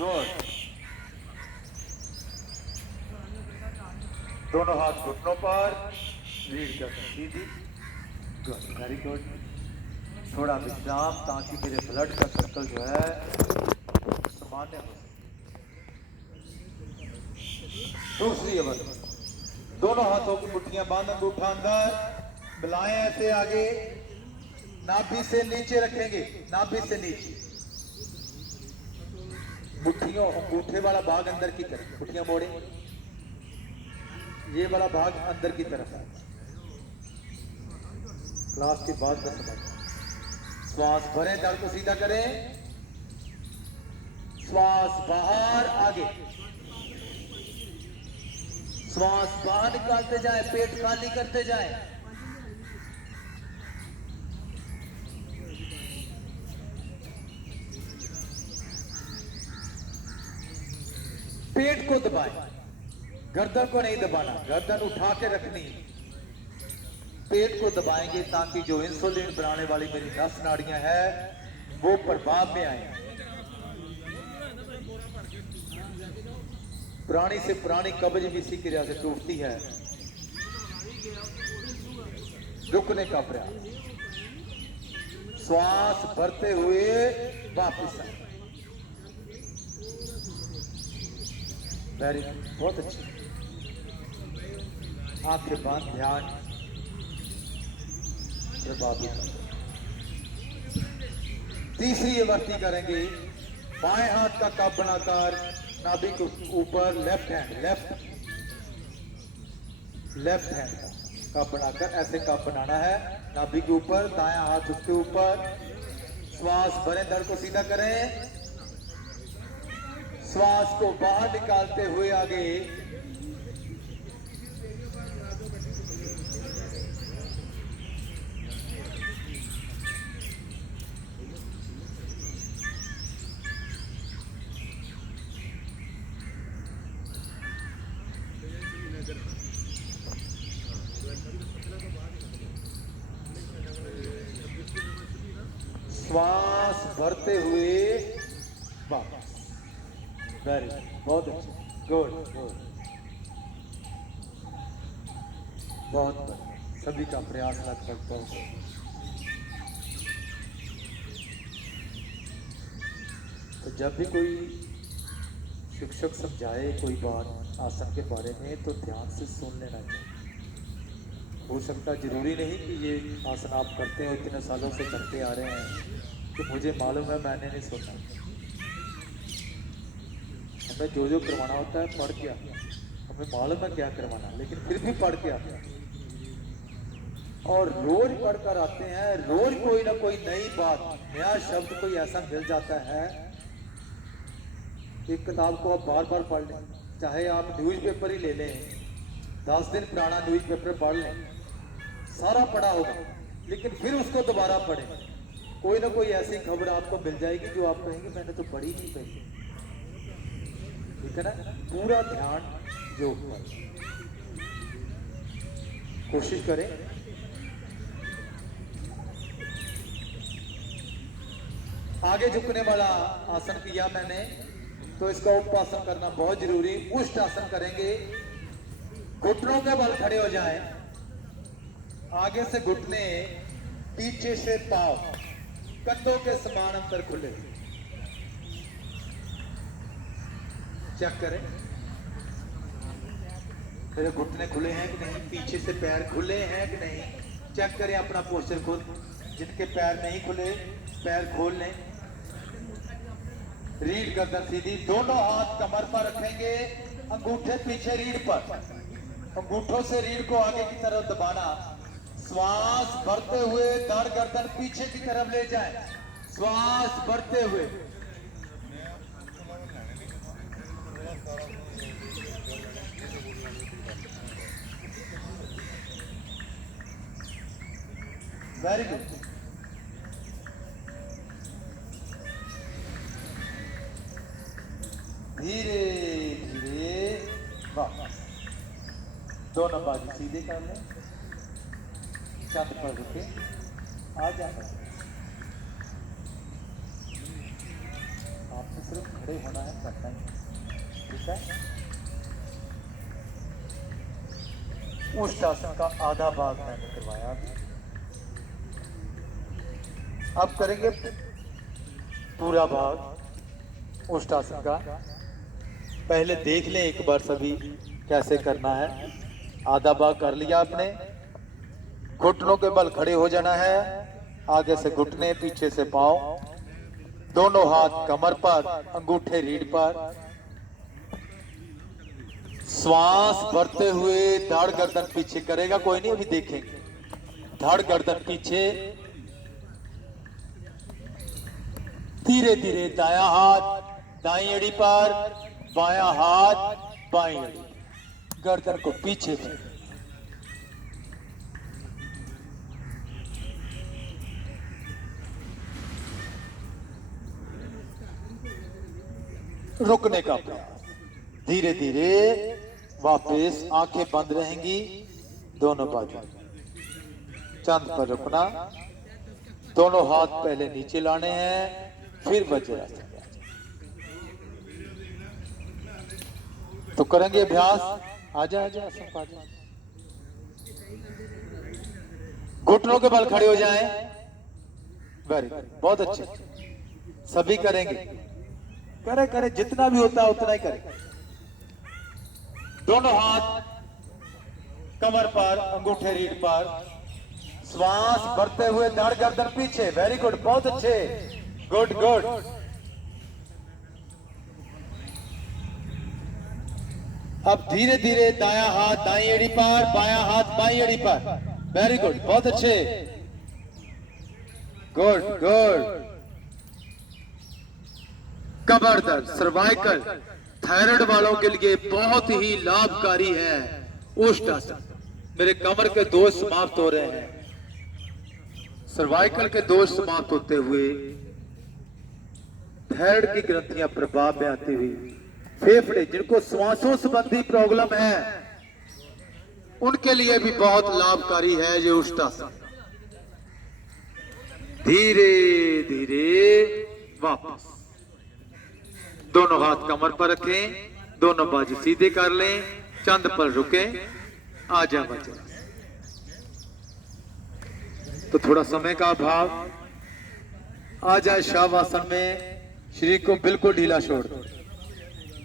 Good. दोनों हाथ घुटनों पर, रीढ़ गर्दन सीधी। Good, very good. थोड़ा विश्राम ताकि मेरे ब्लड का सर्कल जो है सामान्य हो। दूसरी अवस्था, दोनों हाथों की मुट्ठियां बांध, अंगूठा अंदर मिलाएं ऐसे आगे, नाभि से नीचे रखेंगे, नाभि से नीचे, मुट्ठियों अंगूठे वाला भाग अंदर की तरफ, मुट्ठियां मोड़े, ये वाला भाग अंदर की तरफ है। क्लास के बाद में समझ। श्वास भरें, दर को सीधा करें, श्वास बाहर आगे, श्वास बाहर निकालते जाएं, पेट खाली करते जाएं। पेट को दबाएं, गर्दन को नहीं दबाना, गर्दन उठा के रखनी। पेट को दबाएंगे ताकि जो इंसुलिन बनाने वाली मेरी नस नाड़ियां है वो प्रभाव में आए। पुरानी से पुरानी कब्ज भी इसी क्रिया से टूटती है। रुकने का प्रयास, श्वास भरते हुए वापस आए। वेरी, बहुत अच्छी। आंखें बंद, ध्यान प्रभावित। तीसरी वर्ती करेंगे, बाएं हाथ का कप बनाकर नाभि के ऊपर, लेफ्ट हैंड का कप बनाकर ऐसे कप बनाना है, नाभि के ऊपर, दायां हाथ उसके ऊपर। श्वास भरें, दर को सीधा करें, श्वास को बाहर निकालते हुए आगे, श्वास भरते हुए वापस। वेरी, बहुत अच्छा, गुड गुड, बहुत बढ़िया। सभी का प्रयास लगभग बहुत। तो जब भी कोई शिक्षक समझाए कोई बात आसन के बारे में तो ध्यान से सुन लेना चाहिए। हो सकता जरूरी नहीं कि ये आसन आप करते हो, इतने सालों से करते आ रहे हैं कि मुझे मालूम है, मैंने नहीं सुना। हमें जो करवाना होता है पढ़ के आता, हमें मालूम है क्या करवाना, लेकिन फिर भी पढ़ के आता। और रोज पढ़कर आते हैं, रोज कोई ना कोई नई बात, नया शब्द कोई ऐसा मिल जाता है। एक किताब को आप बार बार पढ़ लें, चाहे आप न्यूज़पेपर ही ले लें, 10 दिन पुराना न्यूज़पेपर पढ़ लें, सारा पढ़ा होगा, लेकिन फिर उसको दोबारा पढ़ें, कोई ना कोई ऐसी खबर आपको मिल जाएगी जो आप कहेंगे मैंने तो पढ़ी नहीं पहले। ठीक है ना? पूरा ध्यान योग पर, कोशिश करें। आगे झुकने वाला आसन किया मैंने, तो इसका उपआसन करना बहुत जरूरी। उष्ट आसन करेंगे, घुटनों के बल खड़े हो जाएं, आगे से घुटने, पीछे से पांव, कंधों के समान अंतर खुले। चेक करें मेरे घुटने खुले हैं कि नहीं, पीछे से पैर खुले हैं कि नहीं। चेक करें अपना पोस्चर खुद। जिनके पैर नहीं खुले पैर खोल लें। रीढ़ गर्दन सीधी, दोनों हाथ कमर पर रखेंगे, अंगूठे पीछे रीढ़ पर, अंगूठों से रीढ़ को आगे की तरफ दबाना। श्वास भरते हुए धड़ गर्दन पीछे की तरफ ले जाएं, श्वास भरते हुए। Very good. धीरे धीरे वापस, दोनों बाजू सीधे कर लें, चंद पर रुके, आ जाए। आप तो सिर्फ ही होना है, करना ही है, ठीक है। उस आसन का आधा भाग मैंने करवाया, अब करेंगे पूरा भाग उस आसन का। पहले देख लें एक बार सभी कैसे करना है। आधा भाग कर लिया आपने, घुटनों के बल खड़े हो जाना है, आगे से घुटने पीछे से पांव, दोनों हाथ कमर पर, अंगूठे रीढ़ पर। श्वास भरते हुए धड़ गर्दन पीछे करेगा, कोई नहीं, अभी देखेंगे। धड़ गर्दन पीछे, धीरे धीरे दायां हाथ दाईं एड़ी पर, बायां हाथ बाईं एड़ी, गर्दन को पीछे कर। रुकने का प्रयास, धीरे धीरे वापस, आंखें बंद रहेंगी दोनों बाजू, चंद पर रुकना। दोनों हाथ पहले नीचे लाने हैं, फिर वज्रासन। तो करेंगे अभ्यास। आजा आजा आजा, घुटनों के बल खड़े हो जाएं। वेरी गुड, बहुत अच्छे, सभी करेंगे। करे करे, जितना भी होता है उतना ही करें। दोनों हाथ कमर पर, अंगूठे रीढ़ पर, श्वास भरते हुए धड़ गर्दन पीछे। वेरी गुड, बहुत अच्छे, गुड गुड। अब धीरे धीरे दायां हाथ दाईं एड़ी पर, बायां हाथ बाईं एड़ी पर। वेरी गुड, बहुत अच्छे, गुड गुड। कमर दर्द, सर्वाइकल, थायराइड वालों के लिए बहुत ही लाभकारी है उष्टासन। मेरे कमर के दोष समाप्त हो रहे हैं, सर्वाइकल के दोष समाप्त होते हुए, थायराइड की ग्रंथियां प्रभाव में आती हुई, फेफड़े, जिनको श्वासों संबंधी प्रॉब्लम है उनके लिए भी बहुत लाभकारी है ये उष्टासन। धीरे धीरे वापस, दोनों हाथ कमर पर रखें, दोनों बाजू सीधे कर लें, चंद पर रुकें, आजा बचा। तो थोड़ा समय का अभाव, आ जाए शवासन में, शरीर को बिल्कुल ढीला छोड़ दो,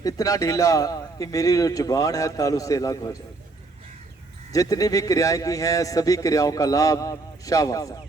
इतना ढीला कि मेरी जो जुबान है तालू से अलग हो जाए। जितनी भी क्रियाएं की हैं सभी क्रियाओं का लाभ शवासन।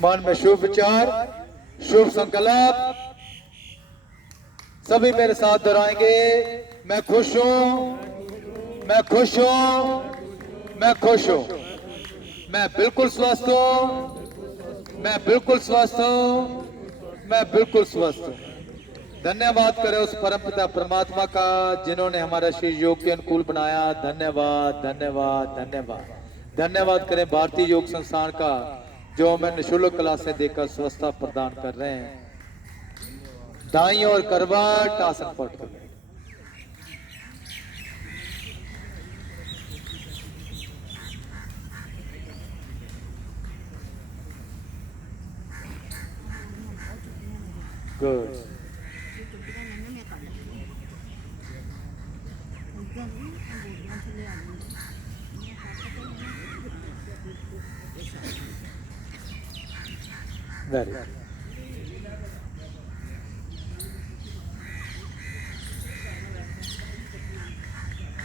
मन में शुभ विचार, शुभ संकल्प, सभी मेरे साथ दोहराएंगे। मैं खुश हूं, मैं खुश हूं, मैं खुश हूं, मैं बिल्कुल स्वस्थ हूं, मैं बिल्कुल स्वस्थ हूं, मैं बिल्कुल स्वस्थ हूं। धन्यवाद करें उस परमपिता परमात्मा का जिन्होंने हमारा शरीर योग के अनुकूल बनाया। धन्यवाद धन्यवाद धन्यवाद। धन्यवाद करें भारतीय योग संस्थान का जो हमें निःशुल्क क्लासें देकर स्वस्थता प्रदान कर रहे हैं। दाईं और करवट, आसन पलट कर गुड। Very good.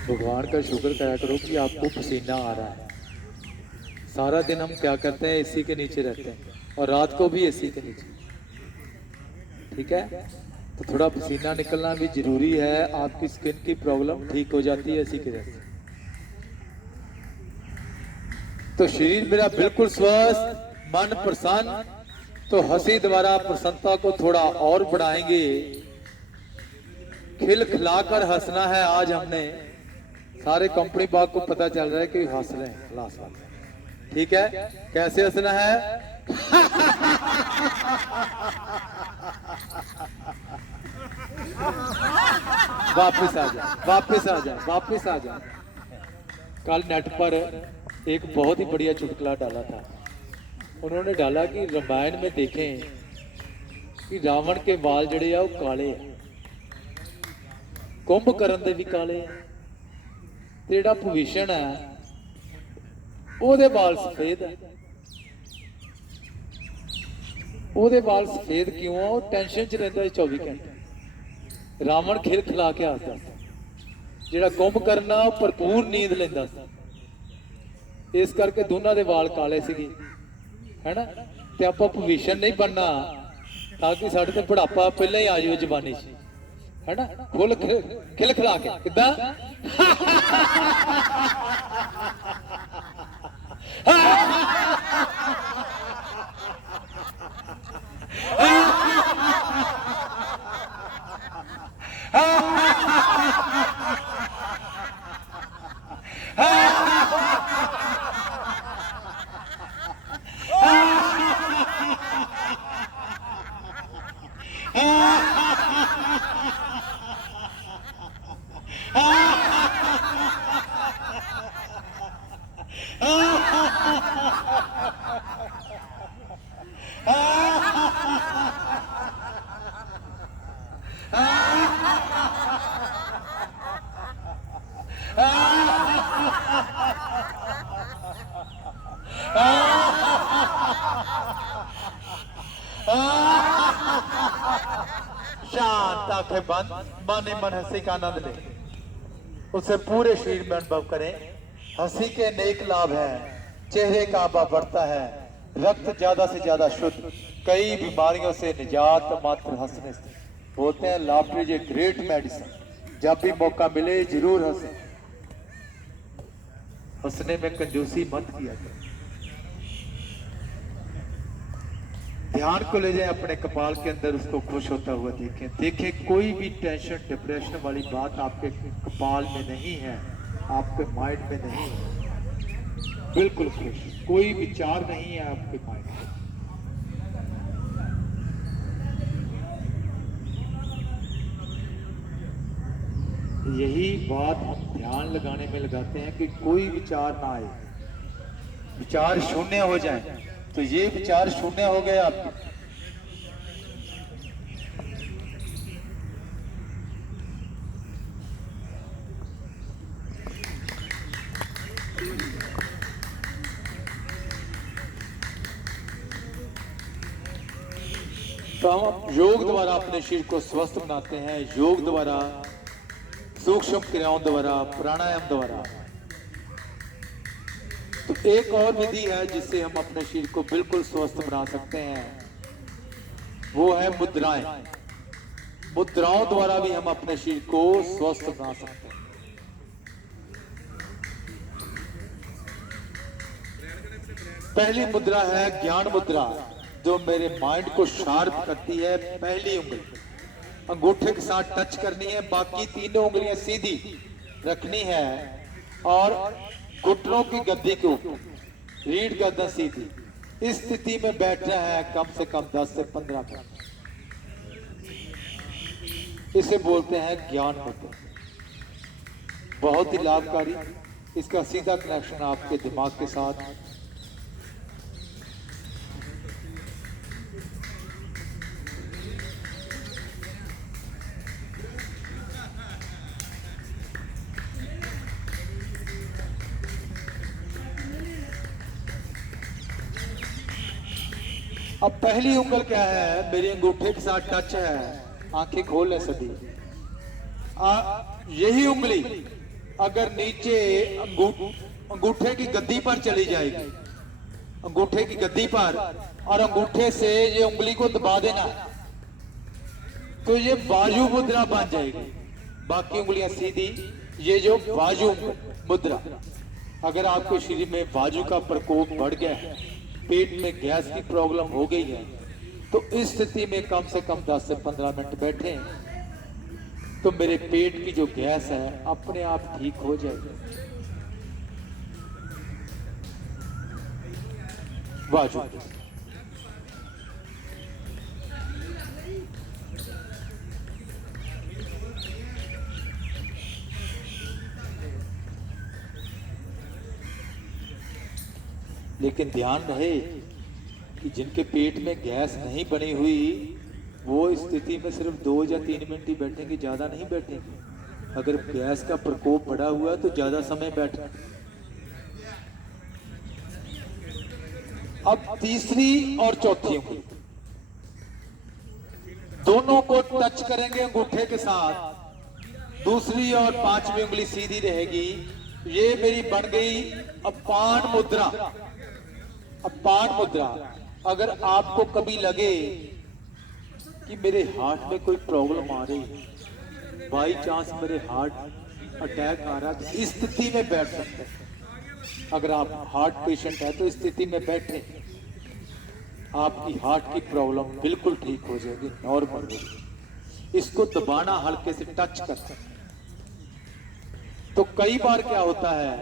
भगवान का शुक्र करा करो कि आपको पसीना आ रहा है। सारा दिन हम क्या करते हैं, एसी के नीचे रहते हैं और रात को भी एसी के नीचे, ठीक है। तो थोड़ा पसीना निकलना भी जरूरी है, आपकी स्किन की प्रॉब्लम ठीक हो जाती है एसी के वजह से। तो शरीर मेरा बिल्कुल स्वस्थ, मन प्रसन्न। तो हंसी द्वारा प्रसन्नता को थोड़ा और बढ़ाएंगे। खिल खिलाकर हंसना है। आज हमने सारे कंपनी बाग को पता चल रहा है कि हंस रहे हैं क्लास वाले, ठीक है। कैसे हंसना है? वापिस आ जाए, वापिस आ जाए, वापिस आ जाए। कल नेट पर एक बहुत ही बढ़िया चुटकुला डाला था। उन्होंने डाला कि रामायण में देखें कि रावण के बाल जड़े आ काले है, कुंभकर्ण दे भी काले है, जेड़ा भविष्ण है ओदे बाल सफेद है। ओदे बाल सफेद क्यों है? वो टेंशन च रहता है 24 घंटे। रावण खिल खिला के हसदा, जेड़ा कुंभकर्ण भरपूर नींद लेंदा सी। इस करके दोनों दे वाल काले सीगे, है ना। ते आपां भविष्ण नहीं बनना ताकि साडे ते बुढ़ापा पहले ही आ जाए जवानी च, है ना। फुल खिल खिला के किदा शांत आंखें बंद, मन ही मन हंसी का आनंद ले, उसे पूरे शरीर में अनुभव करें। हंसी के नेक लाभ हैं, चेहरे का आभा बढ़ता है, रक्त ज्यादा से ज्यादा शुद्ध, कई बीमारियों से निजात मात्र हंसने से। बोलते हैं laughter is a great medicine. जब भी मौका मिले जरूर हंसे। हंसने में कंजूसी मत किया करें। ध्यान को ले जाए अपने कपाल के अंदर, उसको खुश होता हुआ देखें। देखें कोई भी टेंशन डिप्रेशन वाली बात आपके कपाल में नहीं है, आपके माइंड में नहीं है। बिल्कुल खुश, कोई विचार नहीं है आपके माइंड में। यही बात हम ध्यान लगाने में लगाते हैं कि कोई विचार ना आए, विचार शून्य हो जाए। तो ये विचार शून्य हो गए आपके। तो हम योग द्वारा अपने शरीर को स्वस्थ बनाते हैं, योग द्वारा, सूक्ष्म क्रियाओं द्वारा, प्राणायाम द्वारा। तो एक और विधि है जिससे हम अपने शरीर को बिल्कुल स्वस्थ बना सकते हैं, वो है मुद्राएं। मुद्राओं द्वारा भी हम अपने शरीर को स्वस्थ बना सकते हैं। पहली मुद्रा है ज्ञान मुद्रा, जो मेरे माइंड को शार्प करती है। पहली उंगली अंगूठे के साथ टच करनी है, बाकी तीनों उंगलियां सीधी रखनी है और घुटनों की गद्दी के ऊपर, रीढ़ गर्दन सीधी। इस स्थिति में बैठना है कम से कम 10 से 15 मिनट। इसे बोलते हैं ज्ञान मुद्रा। बहुत ही लाभकारी, इसका सीधा कनेक्शन आपके दिमाग के साथ। अब पहली उंगल क्या है, मेरे अंगूठे के साथ टच है, आंखें खोल ले सभी। यही उंगली अगर नीचे अंगूठे की गद्दी पर चली जाएगी, अंगूठे की गद्दी पर, और अंगूठे से ये उंगली को दबा देना, तो ये वायु मुद्रा बन जाएगी। बाकी उंगलियां सीधी, ये जो वायु मुद्रा। अगर आपके शरीर में वायु का प्रकोप बढ़ गया है, पेट में गैस की प्रॉब्लम हो गई है, तो इस स्थिति में कम से कम 10 से 15 मिनट बैठे तो मेरे पेट की जो गैस है अपने आप ठीक हो जाएगी। वायु लेकिन ध्यान रहे कि जिनके पेट में गैस नहीं बनी हुई वो इस स्थिति में सिर्फ 2 या 3 मिनट ही बैठेंगे, ज्यादा नहीं बैठेंगे। अगर गैस का प्रकोप बढ़ा हुआ है तो ज्यादा समय बैठे। अब तीसरी और चौथी उंगली दोनों को टच करेंगे अंगूठे के साथ। दूसरी और पांचवी उंगली सीधी रहेगी। ये मेरी बन गई अपान मुद्रा। अपान मुद्रा। अगर आपको कभी लगे कि मेरे हार्ट में कोई प्रॉब्लम आ रही है, बाई चांस मेरे हार्ट अटैक आ रहा है, तो इस स्थिति में बैठ सकते हैं। अगर आप हार्ट पेशेंट है तो इस स्थिति में बैठे, आपकी हार्ट की प्रॉब्लम बिल्कुल ठीक हो जाएगी, नॉर्मल होगी। इसको दबाना, हल्के से टच करना। तो कई बार क्या होता है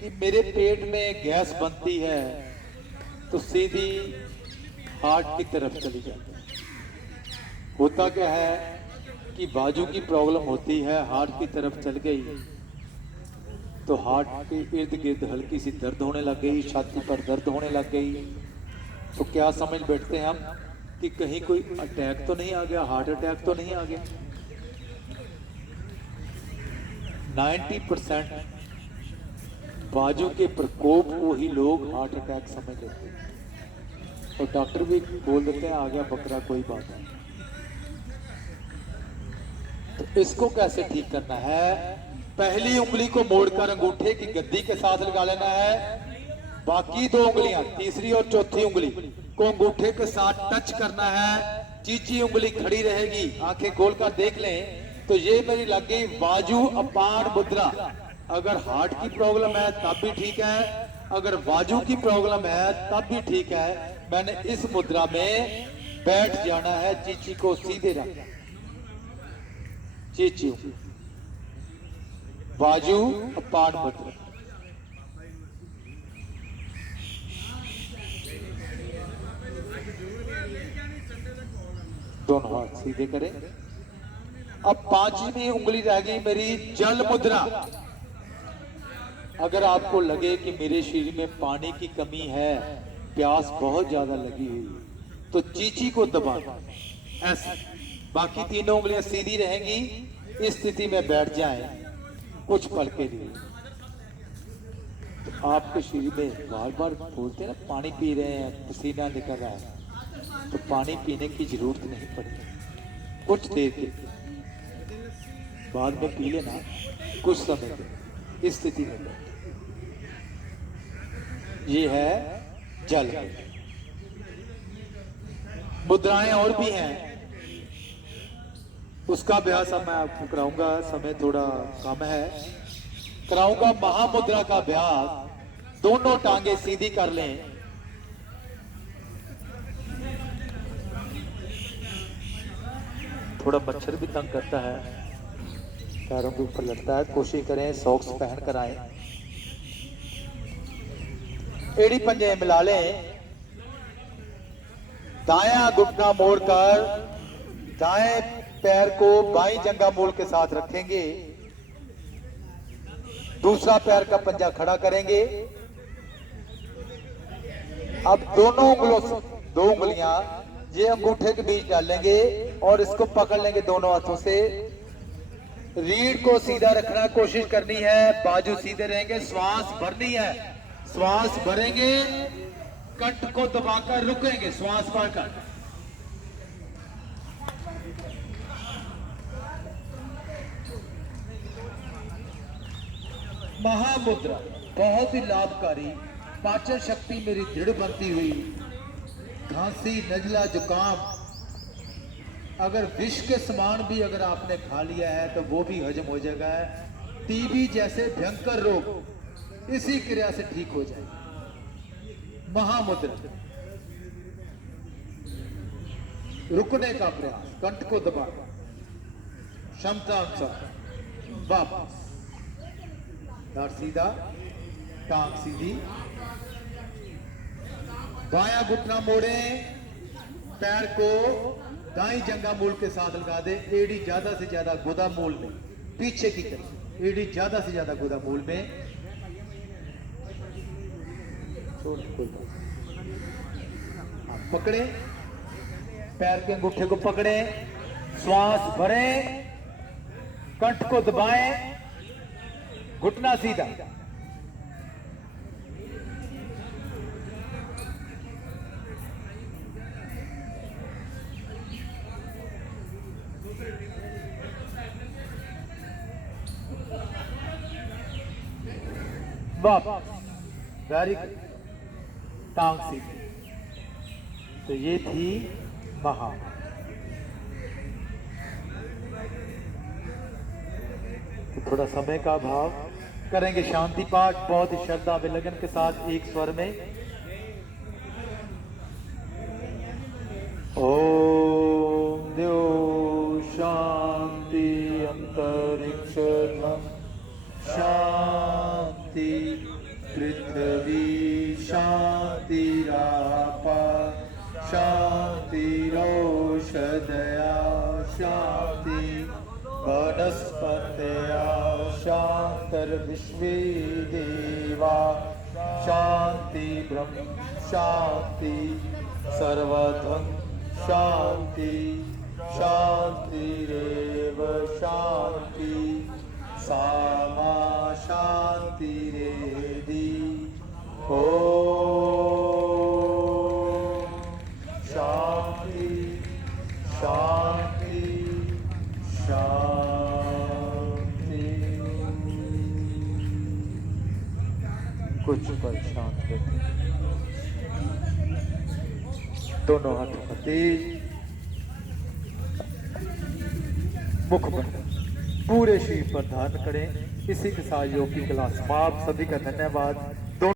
कि मेरे पेट में गैस बनती है तो सीधी हार्ट की तरफ चली जाती है। होता क्या है कि बाजू की प्रॉब्लम होती है, हार्ट की तरफ चल गई तो हार्ट के इर्द गिर्द हल्की सी दर्द होने लग गई, छाती पर दर्द होने लग गई। तो क्या समझ बैठते हैं हम कि कहीं कोई अटैक तो नहीं आ गया, हार्ट अटैक तो नहीं आ गया। 90% बाजू के प्रकोप को ही लोग हार्ट अटैक समझ लेते हैं और डॉक्टर भी बोल देते हैं आ गया बकरा, कोई बात नहीं। तो इसको कैसे ठीक करना है? पहली उंगली को मोड़कर अंगूठे की गद्दी के साथ लगा लेना है। बाकी 2 उंगलियां, तीसरी और चौथी उंगली को अंगूठे के साथ टच करना है। चीची उंगली खड़ी रहेगी। आंखें खोलकर देख लें तो ये मेरी लग गई वायु अपान मुद्रा। अगर हार्ट की प्रॉब्लम है तब भी ठीक है, अगर वायु की प्रॉब्लम है तब भी ठीक है। मैंने इस मुद्रा में बैठ जाना है। चीची को सीधे रखना, चीची वायु अपान मुद्रा। दोनों हाथ सीधे करें। अब 5वीं उंगली रह गई मेरी जल मुद्रा। अगर आपको लगे कि मेरे शरीर में पानी की कमी है, प्यास बहुत ज्यादा लगी हुई, तो चीची को दबाना ऐसे। बाकी 3 उंगलियां सीधी रहेंगी। इस स्थिति में बैठ जाएं कुछ पल के लिए। तो आपके शरीर में बार बार बोलते हैं ना, पानी पी रहे हैं, पसीना निकल रहा है, तो पानी पीने की जरूरत नहीं पड़ती। कुछ देर के बाद में पी लेना, कुछ समय के इस स्थिति में। ये है जल। मुद्राएं और भी हैं, उसका अभ्यास अब मैं आपको कराऊंगा। समय थोड़ा कम है, कराऊंगा महामुद्रा का अभ्यास। दोनों टांगे सीधी कर लें। थोड़ा मच्छर भी तंग करता है, पैरों के ऊपर लगता है। कोशिश करें सॉक्स पहन कर आए। एड़ी पंजे मिला लें। दायां घुटना मोड़कर दाएं पैर को बाईं जंघा मूल के साथ रखेंगे। दूसरा पैर का पंजा खड़ा करेंगे। अब दोनों उंगलों से 2 उंगलियां ये अंगूठे के बीच डालेंगे और इसको पकड़ लेंगे दोनों हाथों से। रीढ़ को सीधा रखना कोशिश करनी है, बाजू सीधे रहेंगे। श्वास भरनी है, श्वास भरेंगे कंठ को दबाकर रुकेंगे, श्वास भरकर। महामुद्रा बहुत ही लाभकारी, पाचन शक्ति मेरी दृढ़ बनती हुई, खांसी नजला जुकाम अगर विष के समान भी अगर आपने खा लिया है तो वो भी हजम हो जाएगा। टीबी जैसे भयंकर रोग इसी क्रिया से ठीक हो जाएगा। महामुद्रा, रुकने का प्रयास, कंठ को दबाकर, क्षमता अनुसार वापस, दाढ़ सीधा, टांग सीधी, बायां घुटना मोड़े, पैर को दाई जंगा मूल के साथ लगा दे, एड़ी ज्यादा से ज्यादा गुदा मूल में, पीछे की तरफ एड़ी ज्यादा से ज्यादा गुदा मूल में, पकड़े, पैर के अंगूठे को पकड़े, श्वास भरें, कंठ को दबाएं, घुटना सीधा, वापस, वेरी गुड, टांग सीधी। तो ये थी महा। तो थोड़ा समय का अभाव, करेंगे शांति पाठ बहुत ही श्रद्धा विलगन के साथ एक स्वर में। ओम द्यो शांति अंतरिक्ष शांति, पृथ्वी शांतिरापा शांतिरोषधया शांति, वनस्पतया शांतिर्विश्वे देवा शांति, ब्रह्म शांति, सर्वधं शांति, शांतिरेव शांति, सामा शांतिरेधि। ओम शांति शांति शांति। कुछ पल शांत रहते, दोनों हाथों का तेज, मुख पर पूरे शरीर पर धारण करें। इसी के साथ योग की क्लास समाप्त। सभी का धन्यवाद।